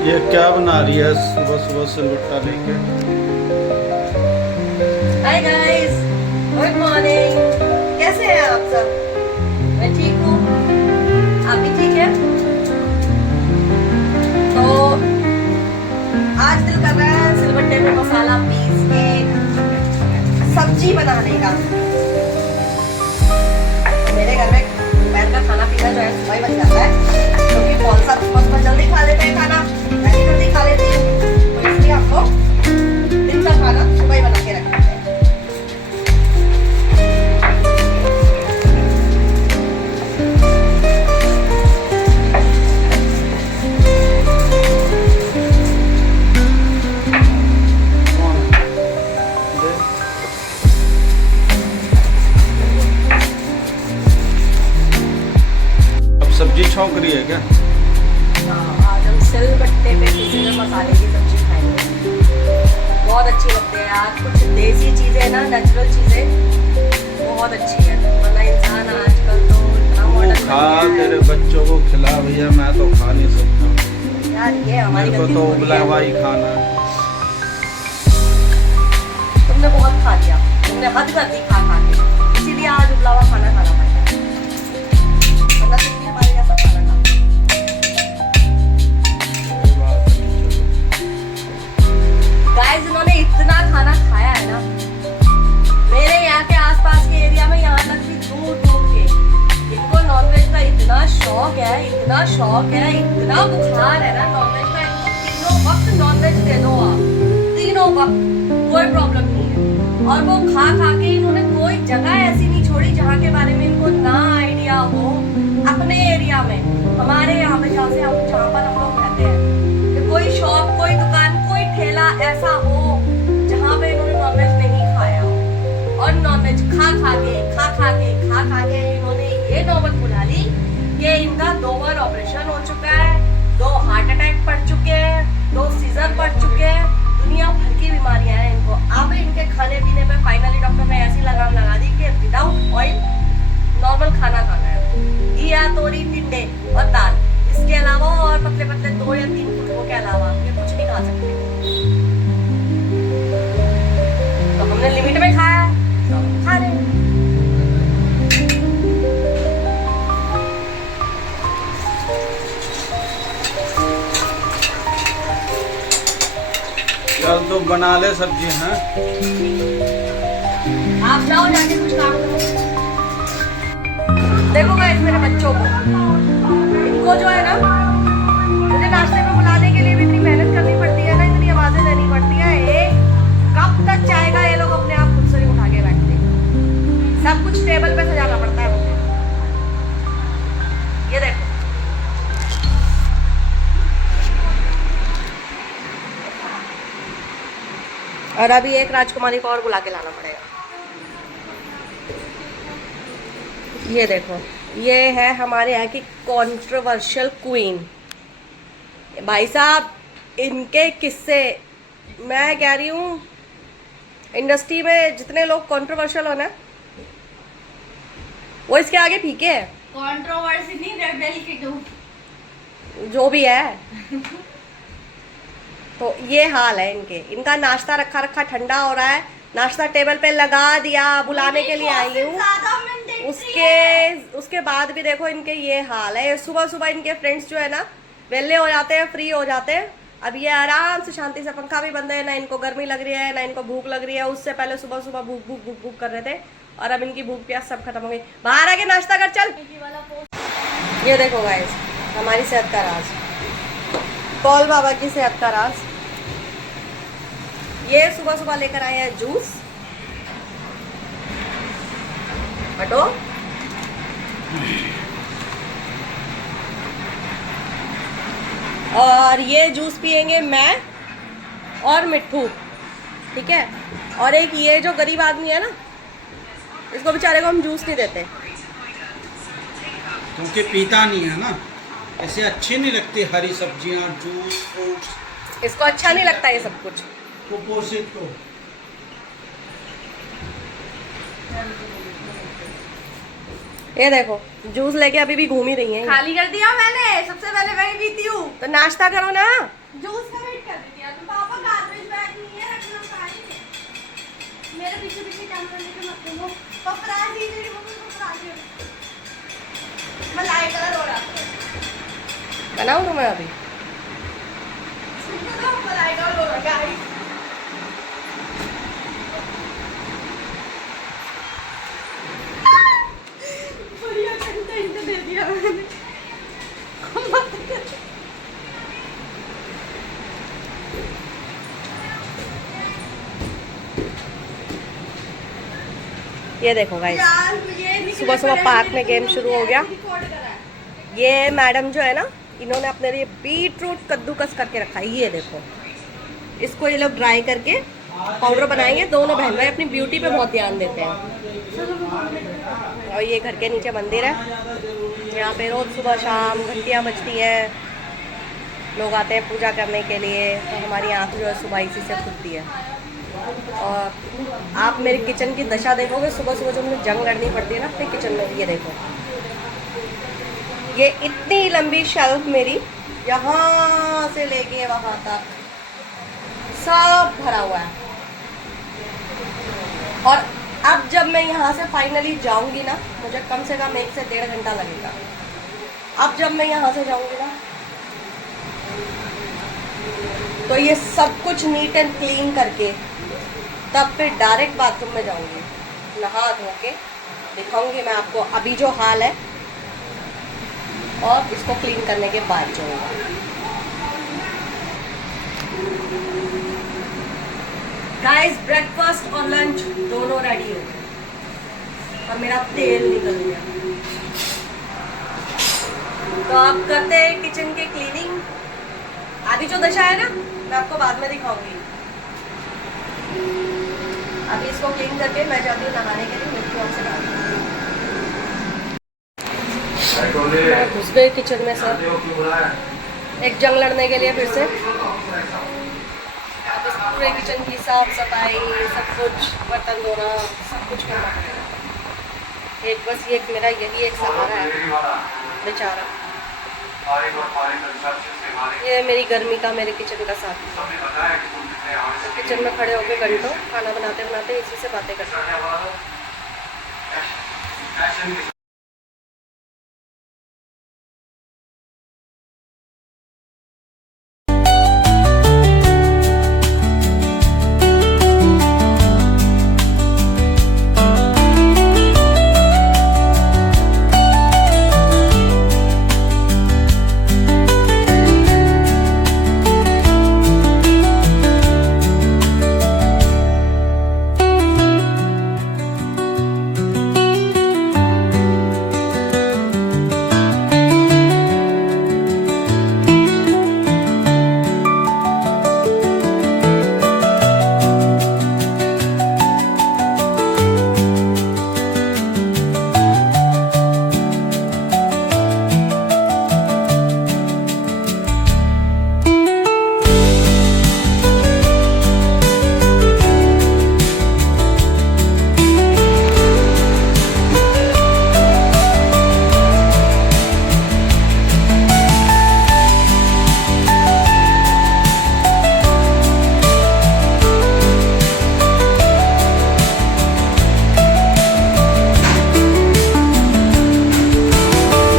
ये क्या बना रही है सुबह सुबह से लुट्टा लेके? Hi guys, good morning. कैसे हैं आप सब? मैं ठीक हूँ, आप भी ठीक है? तो आज दिल कर रहा है सिलबट्टे में मसाला पीस के सब्जी बनाने का। मेरे घर में दोपहर का खाना पीना जो है सुबह ही बन जाता है, क्योंकि कौन सा सुबह जल्दी खा लेते हैं खाना, मैं भी जल्दी खा लेती हूँ, तो इसलिए हम लोग दिन का खाना सुबह ही बना के रखते हैं। अब सब्जी छौंक रही है क्या? आज हम सिलबट्टे पे पिसे हुए मसाले की सब्जी खाएंगे। बहुत अच्छी लगती है यार, कुछ देसी चीजें ना, नेचुरल चीजें बहुत अच्छी है, वरना इंसान आजकल तो इतना मॉडर्न खा तेरे बच्चों को खिला भैया, मैं तो खा नहीं सकता यार। ये हमारी मेरे को गलती तो थोड़ी उबला है। हुआ ही खाना है। तुमने बहुत खा लिया, तुमने हद कर दी खा खा के, इसीलिए आज उबला हुआ खाना खाना पड़ता है, वरना तुम भी हमारे जैसा खाना खाओ। कोई बात नहीं, चलो। गाइस, इन्होंने इतना खाना खाया है ना मेरे यहाँ के आसपास के एरिया में, यहाँ तक भी दूर दूर के, इनको नॉनवेज का इतना शौक है, इतना शौक है, इतना बुखार है ना नॉनवेज का, इनको तीनों वक्त नॉनवेज दे दो आप, तीनों वक्त कोई प्रॉब्लम नहीं है। और वो खा खा के इन्होंने कोई जगह ऐसी नहीं छोड़ी जहाँ के बारे में इनको ना आइडिया हो। अपने एरिया में, हमारे यहाँ पे जहाँ पर हम लोग रहते हैं, कि कोई शॉप, कोई दुकान, कोई ठेला ऐसा हो जहाँ पे इन्होंने नॉनवेज नहीं खाया हो। और नॉनवेज खा खा के इन्होंने ये नौबत बुला ली कि इनका 2 बार ऑपरेशन हो चुका है, 2 हार्ट अटैक पड़ चुके हैं, 2 सीजर पड़ चुके हैं, दुनिया भर की बीमारियां हैं इनको। अब इनके खाने पीने पे फाइनली डॉक्टर ने ऐसी लगाम लगा दी कि विदाउट ऑयल नॉर्मल खाना खाना है, घिया, तोरी, टिंडे और दाल, इसके अलावा और पतले पतले 2 या 3 फुलकों के अलावा ये कुछ नहीं खा सकते। तो हमने लिमिट में खाया, तो हम खा रहे हैं। चल तो बना ले सब्जी। हैं आप जाओ, जाके कुछ काम करो। देखो गाइस, मेरे बच्चों को, इनको जो है ना, मुझे नाश्ते में बुलाने के लिए भी इतनी मेहनत करनी पड़ती है ना, इतनी आवाजें देनी पड़ती है। कब तक चाहेगा ये लोग अपने आप खुद से नहीं उठा के बैठते, सब कुछ टेबल पे सजाना पड़ता है मुझे। ये देखो, और अभी एक राजकुमारी को और बुला के लाना पड़ेगा। ये देखो, ये है हमारे यहाँ की कंट्रोवर्शियल क्वीन। भाई साहब, इनके किस्से, मैं कह रही हूँ, इंडस्ट्री में जितने लोग कंट्रोवर्शियल हो ना, वो इसके आगे फीके है। कंट्रोवर्सी नहीं, रेबेल की टू जो भी है। तो ये हाल है इनके, इनका नाश्ता रखा रखा ठंडा हो रहा है, नाश्ता टेबल पे लगा दिया, बुलाने के लिए आई हूँ, उसके बाद भी देखो इनके ये हाल है। सुबह सुबह इनके फ्रेंड्स जो है ना, वेले हो जाते हैं, फ्री हो जाते हैं। अब ये आराम से शांति से, पंखा भी बंद है, ना इनको गर्मी लग रही है ना इनको भूख लग रही है। उससे पहले सुबह सुबह भूख भूख भूख भूख कर रहे थे, और अब इनकी भूख प्यास सब खत्म हो गई। बाहर आके नाश्ता कर चल। ये देखो गाइस, हमारी सेहत का राज, पॉल बाबा की सेहत का राज। ये सुबह सुबह लेकर आए हैं जूस, हटो, और ये जूस पियेंगे मैं और मिट्ठू, ठीक है। और एक ये जो गरीब आदमी है ना, इसको बेचारे को हम जूस नहीं देते, क्योंकि पीता नहीं है ना, ऐसे अच्छी नहीं लगती हरी सब्जियां, जूस, फ्रूट्स। इसको अच्छा नहीं लगता ये सब कुछ। कुपोषित को ये देखो जूस लेके अभी भी घूम ही रही है। खाली कर दिया मैंने, सबसे पहले वही पीती हूँ। तो नाश्ता करो ना। जूस का वेट कर रही थी। तो पापा गार्बेज बैग नहीं है, रखना पानी। मेरे पीछे पीछे कैमरा लेके मत घूमो। पपराजी मेरी मम्मी पपराजी। मलाई कलर हो रहा है। बनाऊँ तो मैं अभी। मलाई कलर हो रहा है गाइस। बढ़िया कंटेंट दे दिया मैंने। ये देखो गाइस, यार ये निकले सुबह सुबह पड़े पार्क हैं, में गेम तुमने शुरू हो गया। रिकॉर्ड करा है। ये मैडम जो है ना, इन्होंने अपने लिए बीटरूट कद्दूकस करके रखा है। ये देखो, इसको ये लोग ड्राई करके पाउडर बनाएंगे। दोनों बहन भाई अपनी ब्यूटी पे बहुत ध्यान देते हैं। और ये घर के नीचे मंदिर है, यहाँ पे रोज सुबह शाम घंटियाँ बजती हैं, लोग आते हैं पूजा करने के लिए। तो हमारी आँख जो है सुबह इसी से खुलती है। और आप मेरे किचन की दशा देखोगे, सुबह सुबह जो मुझे जंग लड़नी पड़ती है ना अपने किचन में। ये देखो, ये इतनी लंबी शेल्फ मेरी, यहाँ से लेके वहाँ तक सब भरा हुआ है। और अब जब मैं यहाँ से फाइनली जाऊंगी ना, मुझे कम से कम 1 से 1.5 घंटा लगेगा। अब जब मैं यहाँ से जाऊंगी ना, तो ये सब कुछ नीट एंड क्लीन करके तब फिर डायरेक्ट बाथरूम में जाऊंगी, नहा धो के दिखाऊंगी मैं आपको अभी जो हाल है, और इसको क्लीन करने के बाद जो होगा। गाइस, ब्रेकफास्ट और लंच दोनों रेडी हो गए और मेरा तेल निकल गया। तो अब करते हैं किचन की क्लीनिंग। अभी जो दशा है ना, मैं आपको बाद में दिखाऊंगी। अभी इसको क्लीन करके मैं जाती हूँ नहाने के लिए। मिलती हूँ आपसे बाद में। मैं घुस गई किचन में सर, एक जंग लड़ने के लिए फिर से। अब इस पूरे किचन की साफ सफाई, सब कुछ, बर्तन धोना, सब कुछ करना पड़ेगा। एक बस ये मेरा यही एक सहारा है बेचारा। ये मेरी गर्मी का, मेरे किचन का साथ। तो किचन में खड़े होकर घंटों खाना बनाते बनाते इसी से बातें करते हैं।